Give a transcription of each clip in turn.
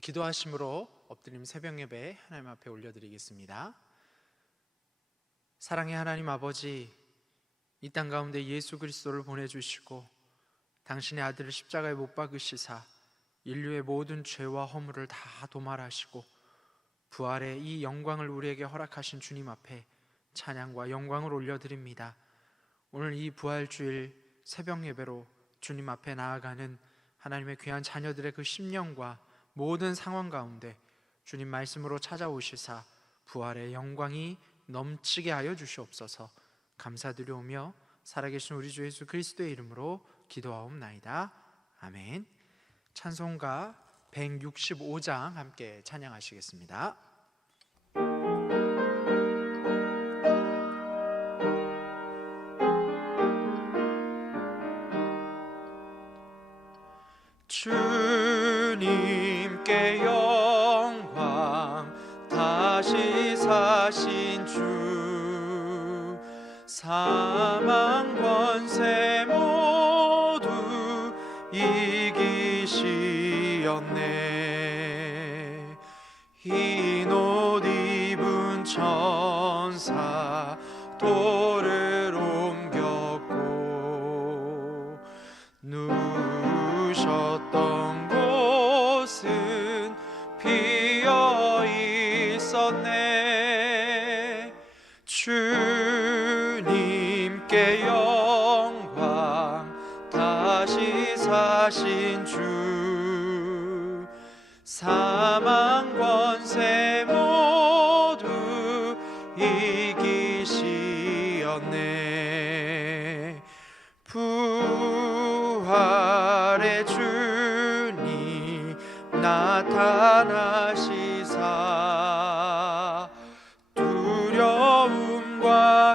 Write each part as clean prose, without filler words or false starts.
기도하심으로 엎드림 새벽 예배 하나님 앞에 올려드리겠습니다. 사랑의 하나님 아버지, 이 땅 가운데 예수 그리스도를 보내주시고 당신의 아들을 십자가에 못 박으시사 인류의 모든 죄와 허물을 다 도말하시고 부활의 이 영광을 우리에게 허락하신 주님 앞에 찬양과 영광을 올려드립니다. 오늘 이 부활주일 새벽 예배로 주님 앞에 나아가는 하나님의 귀한 자녀들의 그 심령과 모든 상황 가운데 주님 말씀으로 찾아오시사 부활의 영광이 넘치게 하여 주시옵소서. 감사드리오며 살아계신 우리 주 예수 그리스도의 이름으로 기도하옵나이다. 아멘. 찬송가 165장 함께 찬양하시겠습니다. 주님께 영광, 다시 사신 주, 사망 권세 모두 이기시었네. 흰 옷 입은 천사 돌을 옮겼고 누우셨던 곳은 비어 있었네. 주님께 영광, 다시 사신 주, 사망 권세 모두 이기시었네. 부활의 주님 나타나시사 두려움과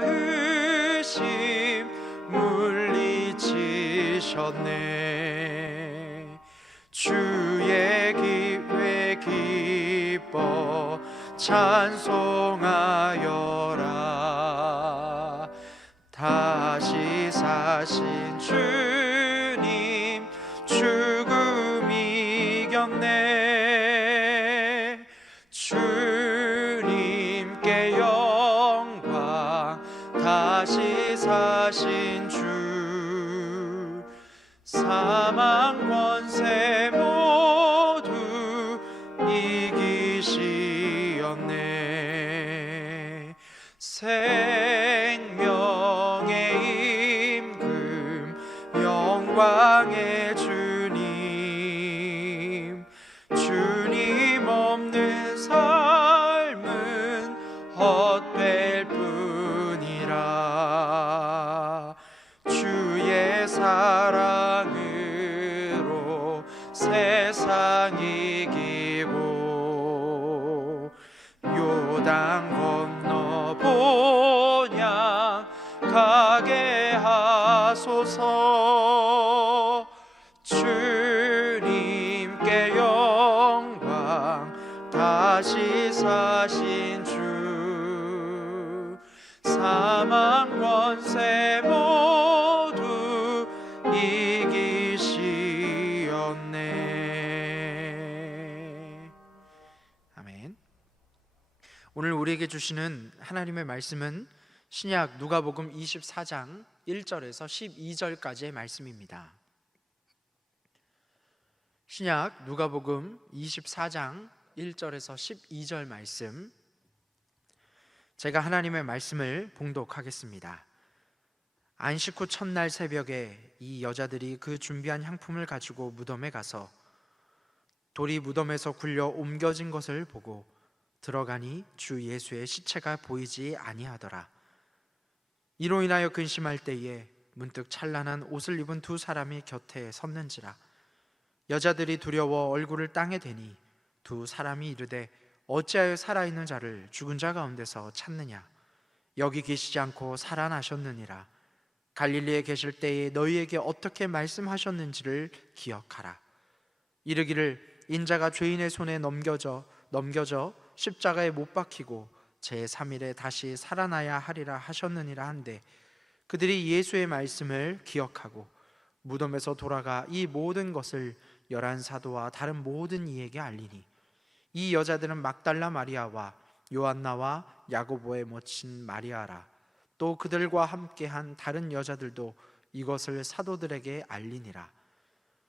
의심 물리치셨네. 주의 기회 기뻐 찬송하여라. 다시 사신 주님 죽음 이겼네. 주님께 영광, 다시 사신 주, 사망 권세 모두 이기시었네. 생명의 임금, 영광의 주님, 주님 없는 삶은 헛될 뿐이라. 주의 사랑으로 세상 이기고 요단 건너 본향 가게 하소서. 주님께 영광, 다시 사신 주, 사망 권세 모두 이기시었네. 아멘. 오늘 우리에게 주시는 하나님의 말씀은 신약 누가복음 24장 1절에서 12절까지의 말씀입니다. 신약 누가복음 24장 1절에서 12절 말씀, 제가 하나님의 말씀을 봉독하겠습니다. 안식 후 첫날 새벽에 이 여자들이 그 준비한 향품을 가지고 무덤에 가서 돌이 무덤에서 굴려 옮겨진 것을 보고 들어가니 주 예수의 시체가 보이지 아니하더라. 이로 인하여 근심할 때에 문득 찬란한 옷을 입은 두 사람이 곁에 섰는지라. 여자들이 두려워 얼굴을 땅에 대니 두 사람이 이르되 어찌하여 살아있는 자를 죽은 자 가운데서 찾느냐? 여기 계시지 않고 살아나셨느니라. 갈릴리에 계실 때에 너희에게 어떻게 말씀하셨는지를 기억하라. 이르기를 인자가 죄인의 손에 넘겨져 십자가에 못 박히고 제3일에 다시 살아나야 하리라 하셨느니라 한데, 그들이 예수의 말씀을 기억하고 무덤에서 돌아가 이 모든 것을 11 사도와 다른 모든 이에게 알리니 이 여자들은 막달라 마리아와 요한나와 야고보의 모친 마리아라. 또 그들과 함께한 다른 여자들도 이것을 사도들에게 알리니라.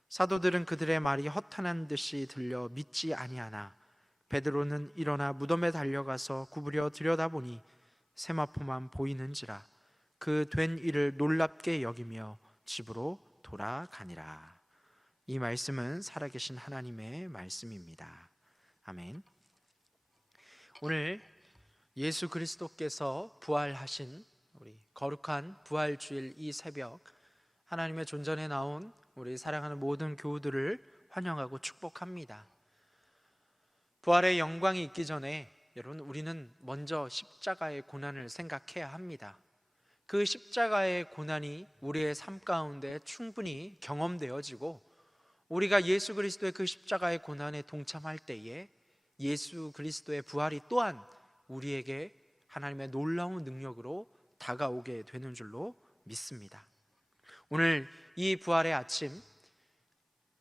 사도들은 그들의 말이 허탄한 듯이 들려 믿지 아니하나 베드로는 일어나 무덤에 달려가서 구부려 들여다보니 세마포만 보이는지라. 그 된 일을 놀랍게 여기며 집으로 돌아가니라. 이 말씀은 살아계신 하나님의 말씀입니다. 아멘. 오늘 예수 그리스도께서 부활하신 우리 거룩한 부활주일 이 새벽, 하나님의 존전에 나온 우리 사랑하는 모든 교우들을 환영하고 축복합니다. 부활의 영광이 있기 전에 여러분, 우리는 먼저 십자가의 고난을 생각해야 합니다. 그 십자가의 고난이 우리의 삶 가운데 충분히 경험되어지고, 우리가 예수 그리스도의 그 십자가의 고난에 동참할 때에 예수 그리스도의 부활이 또한 우리에게 하나님의 놀라운 능력으로 다가오게 되는 줄로 믿습니다. 오늘 이 부활의 아침,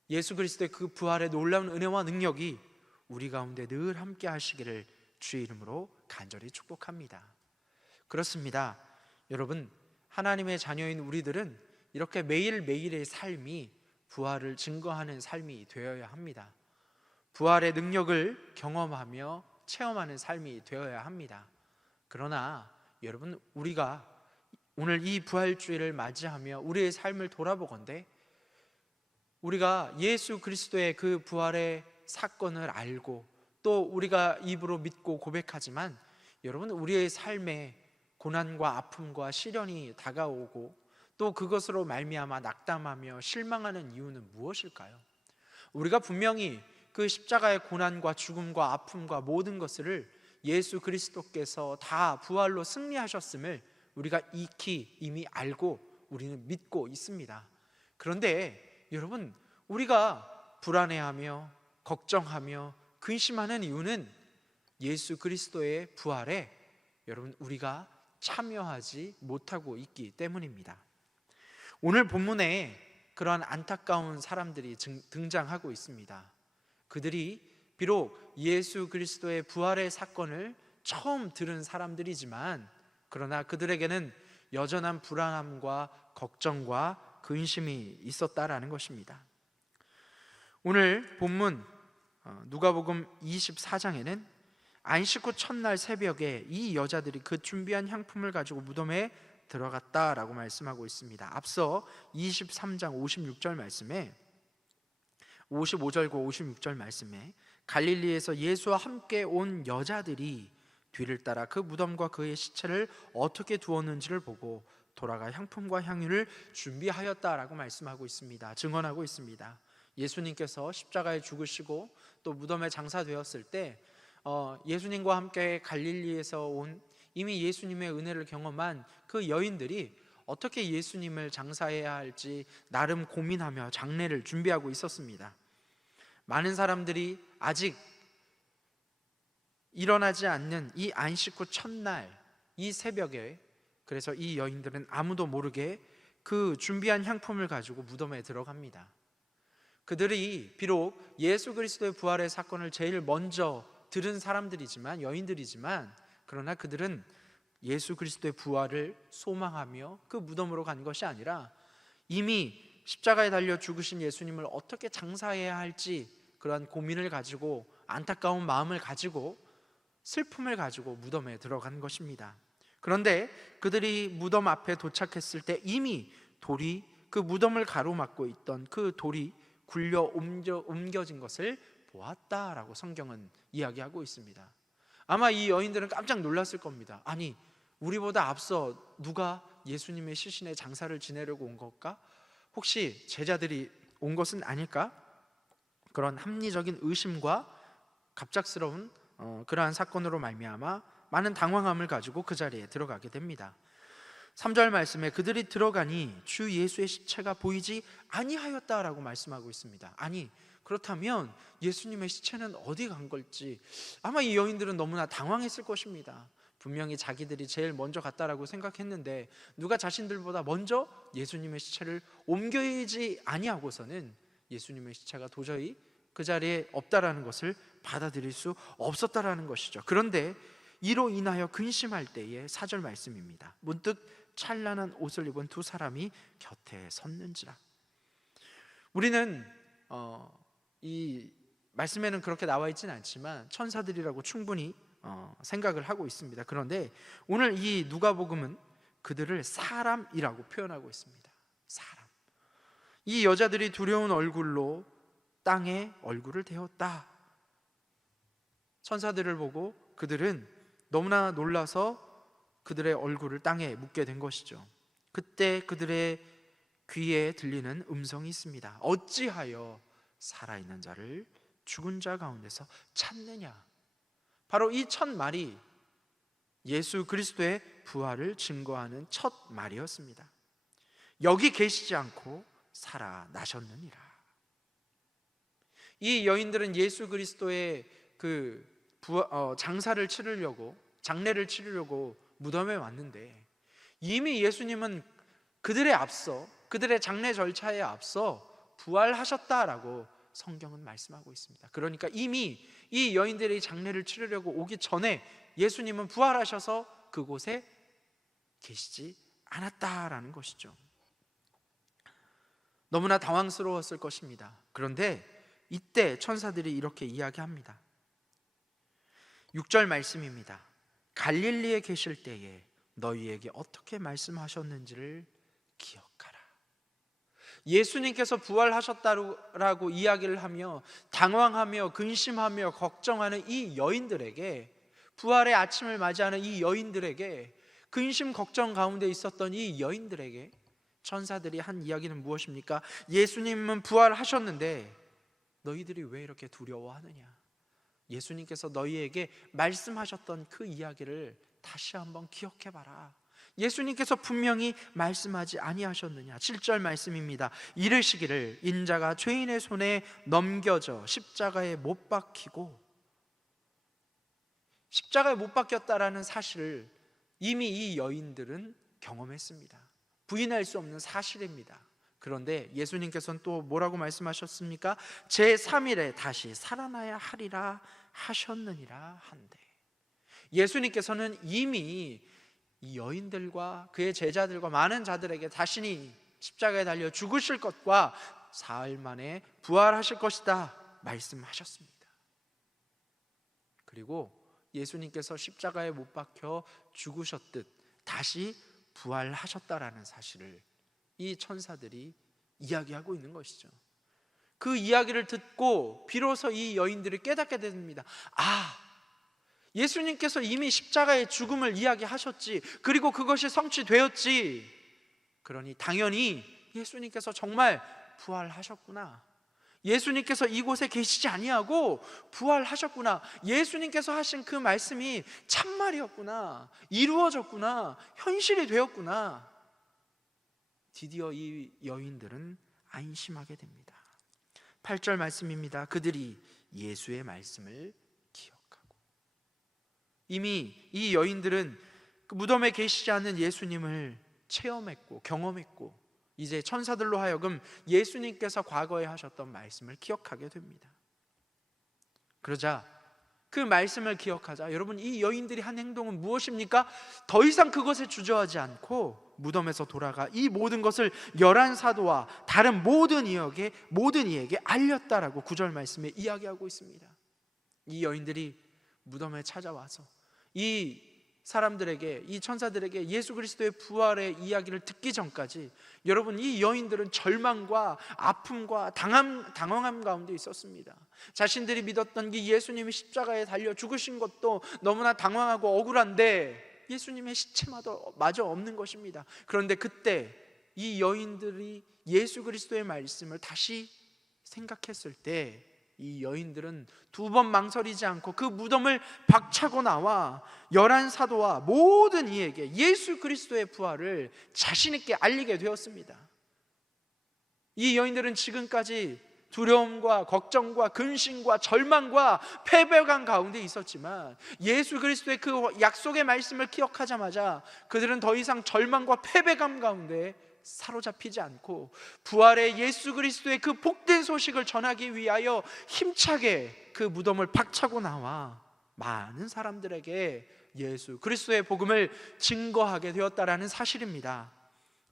예수 그리스도의 그 부활의 놀라운 은혜와 능력이 우리 가운데 늘 함께 하시기를 주의 이름으로 간절히 축복합니다. 그렇습니다. 여러분, 하나님의 자녀인 우리들은 이렇게 매일매일의 삶이 부활을 증거하는 삶이 되어야 합니다. 부활의 능력을 경험하며 체험하는 삶이 되어야 합니다. 그러나 여러분, 우리가 오늘 이 부활주일을 맞이하며 우리의 삶을 돌아보건대, 우리가 예수 그리스도의 그 부활의 사건을 알고 또 우리가 입으로 믿고 고백하지만, 여러분, 우리의 삶에 고난과 아픔과 시련이 다가오고 또 그것으로 말미암아 낙담하며 실망하는 이유는 무엇일까요? 우리가 분명히 그 십자가의 고난과 죽음과 아픔과 모든 것을 예수 그리스도께서 다 부활로 승리하셨음을 우리가 익히 이미 알고 우리는 믿고 있습니다. 그런데 여러분, 우리가 불안해하며 걱정하며 근심하는 이유는 예수 그리스도의 부활에 여러분, 우리가 참여하지 못하고 있기 때문입니다. 오늘 본문에 그러한 안타까운 사람들이 등장하고 있습니다. 그들이 비록 예수 그리스도의 부활의 사건을 처음 들은 사람들이지만, 그러나 그들에게는 여전한 불안함과 걱정과 근심이 있었다라는 것입니다. 오늘 본문 누가복음 24장에는 안식 후 첫날 새벽에 이 여자들이 그 준비한 향품을 가지고 무덤에 들어갔다라고 말씀하고 있습니다. 앞서 23장 56절 말씀에 55절과 56절 말씀에 갈릴리에서 예수와 함께 온 여자들이 뒤를 따라 그 무덤과 그의 시체를 어떻게 두었는지를 보고 돌아가 향품과 향유를 준비하였다라고 말씀하고 있습니다. 증언하고 있습니다. 예수님께서 십자가에 죽으시고 또 무덤에 장사되었을 때 예수님과 함께 갈릴리에서 온 이미 예수님의 은혜를 경험한 그 여인들이 어떻게 예수님을 장사해야 할지 나름 고민하며 장례를 준비하고 있었습니다. 많은 사람들이 아직 일어나지 않는 이 안식 후 첫날 이 새벽에, 그래서 이 여인들은 아무도 모르게 그 준비한 향품을 가지고 무덤에 들어갑니다. 그들이 비록 예수 그리스도의 부활의 사건을 제일 먼저 들은 사람들이지만, 여인들이지만, 그러나 그들은 예수 그리스도의 부활을 소망하며 그 무덤으로 간 것이 아니라 이미 십자가에 달려 죽으신 예수님을 어떻게 장사해야 할지 그러한 고민을 가지고, 안타까운 마음을 가지고, 슬픔을 가지고 무덤에 들어간 것입니다. 그런데 그들이 무덤 앞에 도착했을 때 이미 돌이, 그 무덤을 가로막고 있던 그 돌이 굴려 옮겨진 것을 보았다라고 성경은 이야기하고 있습니다. 아마 이 여인들은 깜짝 놀랐을 겁니다. 아니, 우리보다 앞서 누가 예수님의 시신의 장사를 지내려고 온 걸까? 혹시 제자들이 온 것은 아닐까? 그런 합리적인 의심과 갑작스러운 그러한 사건으로 말미암아 많은 당황함을 가지고 그 자리에 들어가게 됩니다. 3절 말씀에 그들이 들어가니 주 예수의 시체가 보이지 아니하였다라고 말씀하고 있습니다. 아니, 그렇다면 예수님의 시체는 어디 간 걸지 아마 이 여인들은 너무나 당황했을 것입니다. 분명히 자기들이 제일 먼저 갔다라고 생각했는데 누가 자신들보다 먼저 예수님의 시체를 옮겨야지 아니하고서는 예수님의 시체가 도저히 그 자리에 없다라는 것을 받아들일 수 없었다라는 것이죠. 그런데 이로 인하여 근심할 때의 4절 말씀입니다. 문득 찬란한 옷을 입은 두 사람이 곁에 섰는지라. 우리는 이 말씀에는 그렇게 나와 있지는 않지만 천사들이라고 충분히 생각을 하고 있습니다. 그런데 오늘 이 누가복음은 그들을 사람이라고 표현하고 있습니다. 사람. 이 여자들이 두려운 얼굴로 땅에 얼굴을 대었다. 천사들을 보고 그들은 너무나 놀라서 그들의 얼굴을 땅에 묻게 된 것이죠. 그때 그들의 귀에 들리는 음성이 있습니다. 어찌하여 살아있는 자를 죽은 자 가운데서 찾느냐. 바로 이 첫 말이 예수 그리스도의 부활을 증거하는 첫 말이었습니다. 여기 계시지 않고 살아나셨느니라. 이 여인들은 예수 그리스도의 장례를 치르려고 무덤에 왔는데 이미 예수님은 그들의 장례 절차에 앞서 부활하셨다라고 성경은 말씀하고 있습니다. 그러니까 이미 이 여인들이 장례를 치르려고 오기 전에 예수님은 부활하셔서 그곳에 계시지 않았다라는 것이죠. 너무나 당황스러웠을 것입니다. 그런데 이때 천사들이 이렇게 이야기합니다. 6절 말씀입니다. 갈릴리에 계실 때에 너희에게 어떻게 말씀하셨는지를 기억하라. 예수님께서 부활하셨다라고 이야기를 하며 당황하며 근심하며 걱정하는 이 여인들에게, 부활의 아침을 맞이하는 이 여인들에게, 근심 걱정 가운데 있었던 이 여인들에게 천사들이 한 이야기는 무엇입니까? 예수님은 부활하셨는데 너희들이 왜 이렇게 두려워하느냐? 예수님께서 너희에게 말씀하셨던 그 이야기를 다시 한번 기억해봐라. 예수님께서 분명히 말씀하지 아니하셨느냐? 7절 말씀입니다. 이르시기를 인자가 죄인의 손에 넘겨져 십자가에 못 박히고, 십자가에 못 박혔다라는 사실을 이미 이 여인들은 경험했습니다. 부인할 수 없는 사실입니다. 그런데 예수님께서는 또 뭐라고 말씀하셨습니까? 제3일에 다시 살아나야 하리라 하셨느니라 한데, 예수님께서는 이미 이 여인들과 그의 제자들과 많은 자들에게 자신이 십자가에 달려 죽으실 것과 사흘 만에 부활하실 것이다 말씀하셨습니다. 그리고 예수님께서 십자가에 못 박혀 죽으셨듯 다시 부활하셨다라는 사실을 이 천사들이 이야기하고 있는 것이죠. 그 이야기를 듣고 비로소 이 여인들이 깨닫게 됩니다. 예수님께서 이미 십자가의 죽음을 이야기하셨지, 그리고 그것이 성취되었지. 그러니 당연히 예수님께서 정말 부활하셨구나. 예수님께서 이곳에 계시지 아니하고 부활하셨구나. 예수님께서 하신 그 말씀이 참말이었구나. 이루어졌구나. 현실이 되었구나. 드디어 이 여인들은 안심하게 됩니다. 8절 말씀입니다. 그들이 예수의 말씀을 기억하고. 이미 이 여인들은 그 무덤에 계시지 않는 예수님을 체험했고 경험했고, 이제 천사들로 하여금 예수님께서 과거에 하셨던 말씀을 기억하게 됩니다. 그러자 그 말씀을 기억하자 여러분, 이 여인들이 한 행동은 무엇입니까? 더 이상 그것에 주저하지 않고 무덤에서 돌아가 이 모든 것을 11사도와 다른 모든 이에게 알렸다라고 9절 말씀에 이야기하고 있습니다. 이 여인들이 무덤에 찾아와서 이 사람들에게, 이 천사들에게 예수 그리스도의 부활의 이야기를 듣기 전까지 여러분, 이 여인들은 절망과 아픔과 당황함 가운데 있었습니다. 자신들이 믿었던 게 예수님이 십자가에 달려 죽으신 것도 너무나 당황하고 억울한데 예수님의 시체마저 없는 것입니다. 그런데 그때 이 여인들이 예수 그리스도의 말씀을 다시 생각했을 때 이 여인들은 두 번 망설이지 않고 그 무덤을 박차고 나와 11사도와 모든 이에게 예수 그리스도의 부활을 자신 있게 알리게 되었습니다. 이 여인들은 지금까지 두려움과 걱정과 근심과 절망과 패배감 가운데 있었지만 예수 그리스도의 그 약속의 말씀을 기억하자마자 그들은 더 이상 절망과 패배감 가운데 사로잡히지 않고 부활의 예수 그리스도의 그 복된 소식을 전하기 위하여 힘차게 그 무덤을 박차고 나와 많은 사람들에게 예수 그리스도의 복음을 증거하게 되었다라는 사실입니다.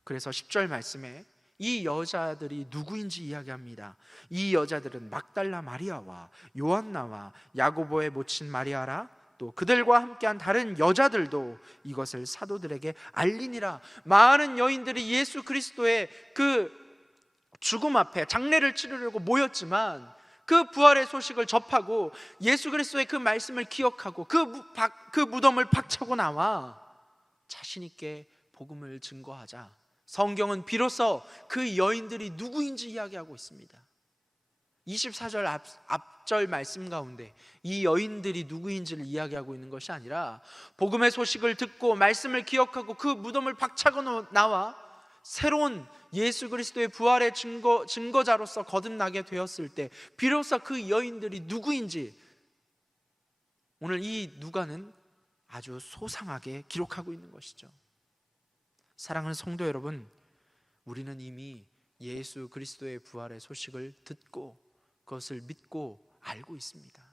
그래서 10절 말씀에 이 여자들이 누구인지 이야기합니다. 이 여자들은 막달라 마리아와 요한나와 야고보의 모친 마리아라, 또 그들과 함께한 다른 여자들도 이것을 사도들에게 알리니라. 많은 여인들이 예수 그리스도의 그 죽음 앞에 장례를 치르려고 모였지만 그 부활의 소식을 접하고 예수 그리스도의 그 말씀을 기억하고 그 무덤을 박차고 나와 자신 있게 복음을 증거하자 성경은 비로소 그 여인들이 누구인지 이야기하고 있습니다. 24절 앞절 말씀 가운데 이 여인들이 누구인지를 이야기하고 있는 것이 아니라 복음의 소식을 듣고 말씀을 기억하고 그 무덤을 박차고 나와 새로운 예수 그리스도의 부활의 증거자로서 거듭나게 되었을 때 비로소 그 여인들이 누구인지 오늘 이 누가는 아주 소상하게 기록하고 있는 것이죠. 사랑하는 성도 여러분, 우리는 이미 예수 그리스도의 부활의 소식을 듣고 그것을 믿고 알고 있습니다.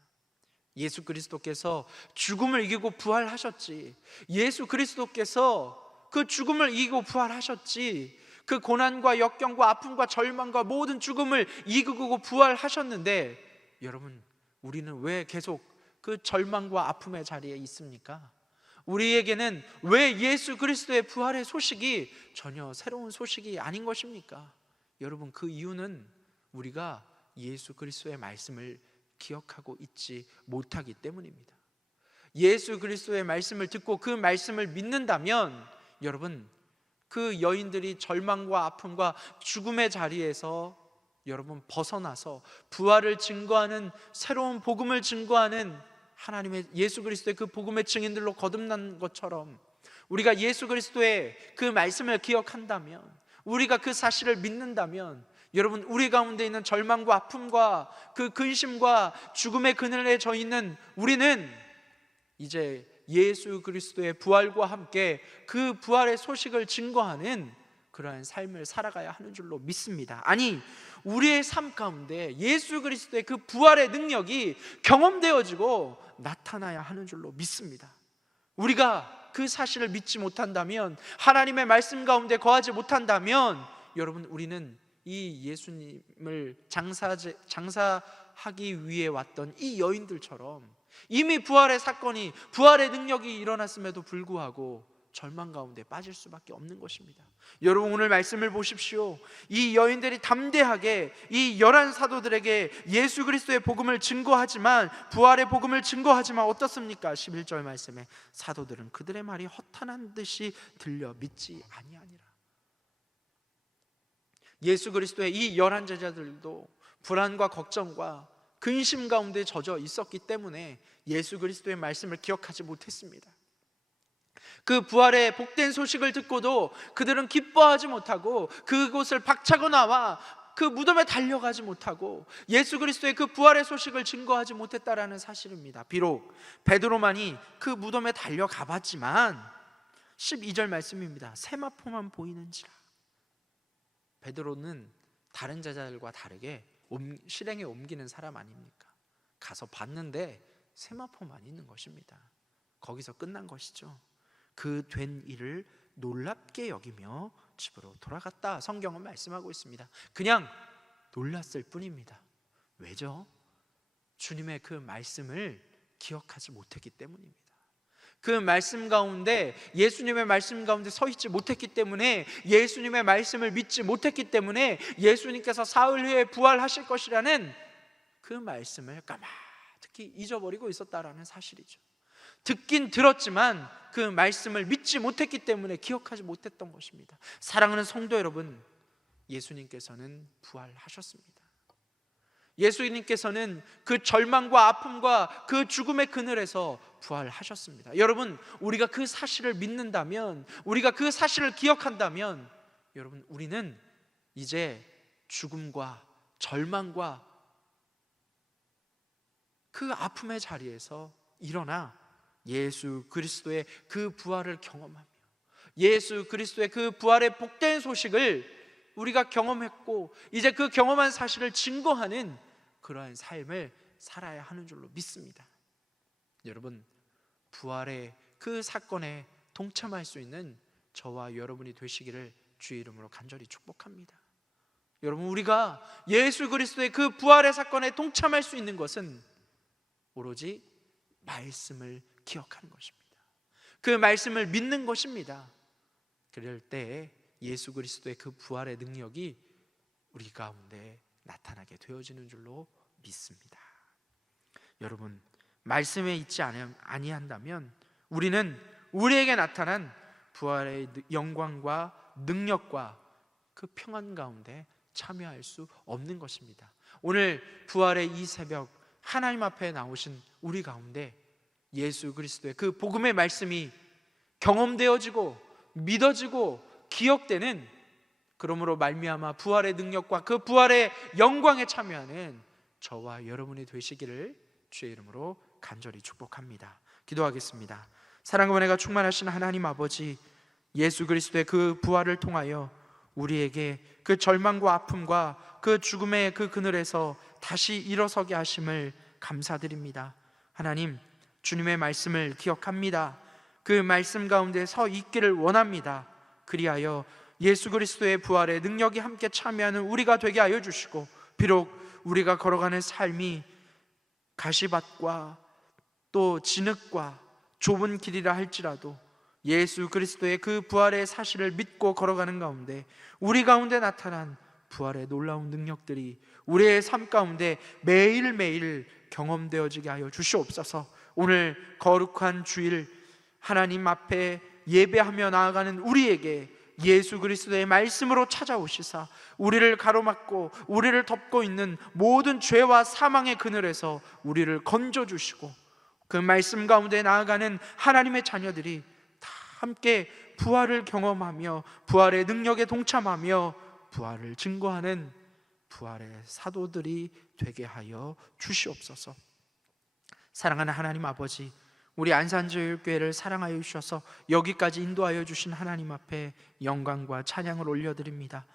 예수 그리스도께서 죽음을 이기고 부활하셨지, 예수 그리스도께서 그 죽음을 이기고 부활하셨지, 그 고난과 역경과 아픔과 절망과 모든 죽음을 이기고 부활하셨는데 여러분, 우리는 왜 계속 그 절망과 아픔의 자리에 있습니까? 우리에게는 왜 예수 그리스도의 부활의 소식이 전혀 새로운 소식이 아닌 것입니까? 여러분, 그 이유는 우리가 예수 그리스도의 말씀을 기억하고 있지 못하기 때문입니다. 예수 그리스도의 말씀을 듣고 그 말씀을 믿는다면 여러분, 그 여인들이 절망과 아픔과 죽음의 자리에서 여러분 벗어나서 부활을 증거하는, 새로운 복음을 증거하는 하나님의 예수 그리스도의 그 복음의 증인들로 거듭난 것처럼 우리가 예수 그리스도의 그 말씀을 기억한다면, 우리가 그 사실을 믿는다면 여러분, 우리 가운데 있는 절망과 아픔과 그 근심과 죽음의 그늘에 져 있는 우리는 이제 예수 그리스도의 부활과 함께 그 부활의 소식을 증거하는 그러한 삶을 살아가야 하는 줄로 믿습니다. 아니, 우리의 삶 가운데 예수 그리스도의 그 부활의 능력이 경험되어지고 나타나야 하는 줄로 믿습니다. 우리가 그 사실을 믿지 못한다면, 하나님의 말씀 가운데 거하지 못한다면 여러분, 우리는 이 예수님을 장사하기 위해 왔던 이 여인들처럼 이미 부활의 사건이, 부활의 능력이 일어났음에도 불구하고 절망 가운데 빠질 수밖에 없는 것입니다. 여러분, 오늘 말씀을 보십시오. 이 여인들이 담대하게 이 11 사도들에게 예수 그리스도의 복음을 증거하지만, 부활의 복음을 증거하지만 어떻습니까? 11절 말씀에 사도들은 그들의 말이 허탄한 듯이 들려 믿지 아니하니라. 예수 그리스도의 이 11 제자들도 불안과 걱정과 근심 가운데 젖어 있었기 때문에 예수 그리스도의 말씀을 기억하지 못했습니다. 그 부활의 복된 소식을 듣고도 그들은 기뻐하지 못하고 그곳을 박차고 나와 그 무덤에 달려가지 못하고 예수 그리스도의 그 부활의 소식을 증거하지 못했다라는 사실입니다. 비록 베드로만이 그 무덤에 달려가 봤지만 12절 말씀입니다. 세마포만 보이는지라. 베드로는 다른 제자들과 다르게 실행에 옮기는 사람 아닙니까? 가서 봤는데 세마포만 있는 것입니다. 거기서 끝난 것이죠. 그 된 일을 놀랍게 여기며 집으로 돌아갔다, 성경은 말씀하고 있습니다. 그냥 놀랐을 뿐입니다. 왜죠? 주님의 그 말씀을 기억하지 못했기 때문입니다. 그 말씀 가운데, 예수님의 말씀 가운데 서 있지 못했기 때문에, 예수님의 말씀을 믿지 못했기 때문에 예수님께서 사흘 후에 부활하실 것이라는 그 말씀을 까마득히 잊어버리고 있었다라는 사실이죠. 듣긴 들었지만 그 말씀을 믿지 못했기 때문에 기억하지 못했던 것입니다. 사랑하는 성도 여러분, 예수님께서는 부활하셨습니다. 예수님께서는 그 절망과 아픔과 그 죽음의 그늘에서 부활하셨습니다. 여러분, 우리가 그 사실을 믿는다면, 우리가 그 사실을 기억한다면 여러분, 우리는 이제 죽음과 절망과 그 아픔의 자리에서 일어나 예수 그리스도의 그 부활을 경험하며 예수 그리스도의 그 부활의 복된 소식을 우리가 경험했고 이제 그 경험한 사실을 증거하는 그러한 삶을 살아야 하는 줄로 믿습니다. 여러분, 부활의 그 사건에 동참할 수 있는 저와 여러분이 되시기를 주의 이름으로 간절히 축복합니다. 여러분, 우리가 예수 그리스도의 그 부활의 사건에 동참할 수 있는 것은 오로지 말씀을 기억하는 것입니다. 그 말씀을 믿는 것입니다. 그럴 때 예수 그리스도의 그 부활의 능력이 우리 가운데 나타나게 되어지는 줄로 믿습니다. 여러분, 말씀에 있지 아니한다면 우리는 우리에게 나타난 부활의 영광과 능력과 그 평안 가운데 참여할 수 없는 것입니다. 오늘 부활의 이 새벽 하나님 앞에 나오신 우리 가운데 예수 그리스도의 그 복음의 말씀이 경험되어지고 믿어지고 기억되는, 그러므로 말미암아 부활의 능력과 그 부활의 영광에 참여하는 저와 여러분이 되시기를 주의 이름으로 간절히 축복합니다. 기도하겠습니다. 사랑과 은혜가 충만하신 하나님 아버지, 예수 그리스도의 그 부활을 통하여 우리에게 그 절망과 아픔과 그 죽음의 그 그늘에서 다시 일어서게 하심을 감사드립니다. 하나님, 주님의 말씀을 기억합니다. 그 말씀 가운데 서 있기를 원합니다. 그리하여 예수 그리스도의 부활의 능력이 함께 참여하는 우리가 되게 하여 주시고, 비록 우리가 걸어가는 삶이 가시밭과 또 진흙과 좁은 길이라 할지라도 예수 그리스도의 그 부활의 사실을 믿고 걸어가는 가운데 우리 가운데 나타난 부활의 놀라운 능력들이 우리의 삶 가운데 매일매일 경험되어지게 하여 주시옵소서. 오늘 거룩한 주일 하나님 앞에 예배하며 나아가는 우리에게 예수 그리스도의 말씀으로 찾아오시사 우리를 가로막고 우리를 덮고 있는 모든 죄와 사망의 그늘에서 우리를 건져주시고, 그 말씀 가운데 나아가는 하나님의 자녀들이 다 함께 부활을 경험하며 부활의 능력에 동참하며 부활을 증거하는 부활의 사도들이 되게 하여 주시옵소서. 사랑하는 하나님 아버지, 우리 안산제일교회를 사랑하여 주셔서 여기까지 인도하여 주신 하나님 앞에 영광과 찬양을 올려드립니다.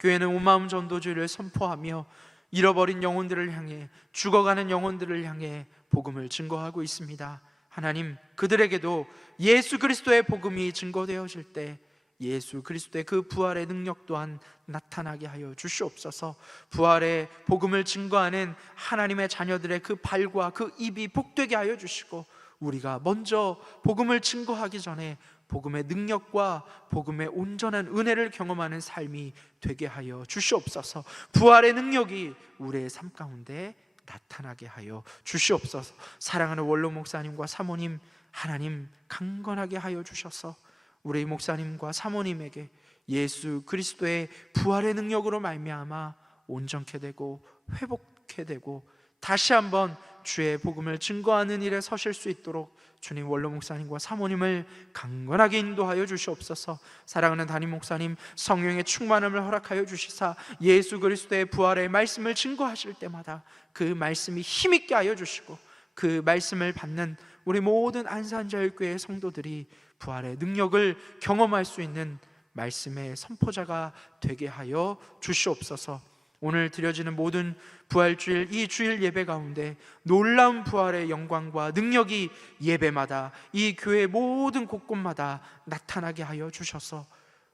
교회는 온마음 전도주의를 선포하며 잃어버린 영혼들을 향해, 죽어가는 영혼들을 향해 복음을 증거하고 있습니다. 하나님, 그들에게도 예수 그리스도의 복음이 증거되어질 때 예수 그리스도의 그 부활의 능력 또한 나타나게 하여 주시옵소서. 부활의 복음을 증거하는 하나님의 자녀들의 그 발과 그 입이 복되게 하여 주시고, 우리가 먼저 복음을 증거하기 전에 복음의 능력과 복음의 온전한 은혜를 경험하는 삶이 되게 하여 주시옵소서. 부활의 능력이 우리의 삶 가운데 나타나게 하여 주시옵소서. 사랑하는 원로 목사님과 사모님, 하나님 강건하게 하여 주셔서 우리 목사님과 사모님에게 예수 그리스도의 부활의 능력으로 말미암아 온전케 되고 회복케 되고 다시 한번 주의 복음을 증거하는 일에 서실 수 있도록 주님, 원로 목사님과 사모님을 강건하게 인도하여 주시옵소서. 사랑하는 담임 목사님, 성령의 충만함을 허락하여 주시사 예수 그리스도의 부활의 말씀을 증거하실 때마다 그 말씀이 힘있게 하여 주시고, 그 말씀을 받는 우리 모든 안산자율교회의 성도들이 부활의 능력을 경험할 수 있는 말씀의 선포자가 되게 하여 주시옵소서. 오늘 드려지는 모든 부활주일, 이 주일 예배 가운데 놀라운 부활의 영광과 능력이 예배마다 이 교회 모든 곳곳마다 나타나게 하여 주셔서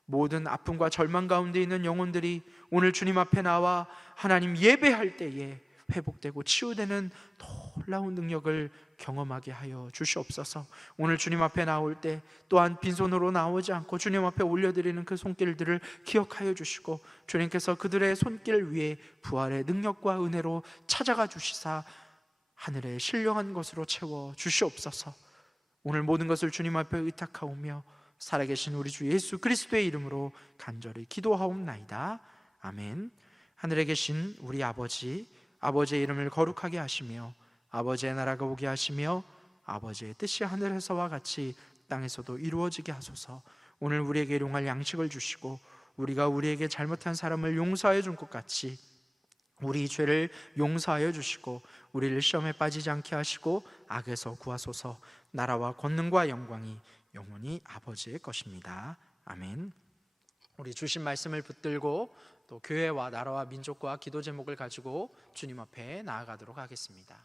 모든 아픔과 절망 가운데 있는 영혼들이 오늘 주님 앞에 나와 하나님 예배할 때에 회복되고 치유되는 놀라운 능력을 경험하게 하여 주시옵소서. 오늘 주님 앞에 나올 때 또한 빈손으로 나오지 않고 주님 앞에 올려드리는 그 손길들을 기억하여 주시고, 주님께서 그들의 손길 위에 부활의 능력과 은혜로 찾아가 주시사 하늘의 신령한 것으로 채워 주시옵소서. 오늘 모든 것을 주님 앞에 의탁하오며 살아계신 우리 주 예수 그리스도의 이름으로 간절히 기도하옵나이다. 아멘. 하늘에 계신 우리 아버지, 아버지의 이름을 거룩하게 하시며 아버지의 나라가 오게 하시며 아버지의 뜻이 하늘에서와 같이 땅에서도 이루어지게 하소서. 오늘 우리에게 일용할 양식을 주시고 우리가 우리에게 잘못한 사람을 용서하여 준 것 같이 우리 죄를 용서하여 주시고 우리를 시험에 빠지지 않게 하시고 악에서 구하소서. 나라와 권능과 영광이 영원히 아버지의 것입니다. 아멘. 우리 주신 말씀을 붙들고 또 교회와 나라와 민족과 기도 제목을 가지고 주님 앞에 나아가도록 하겠습니다.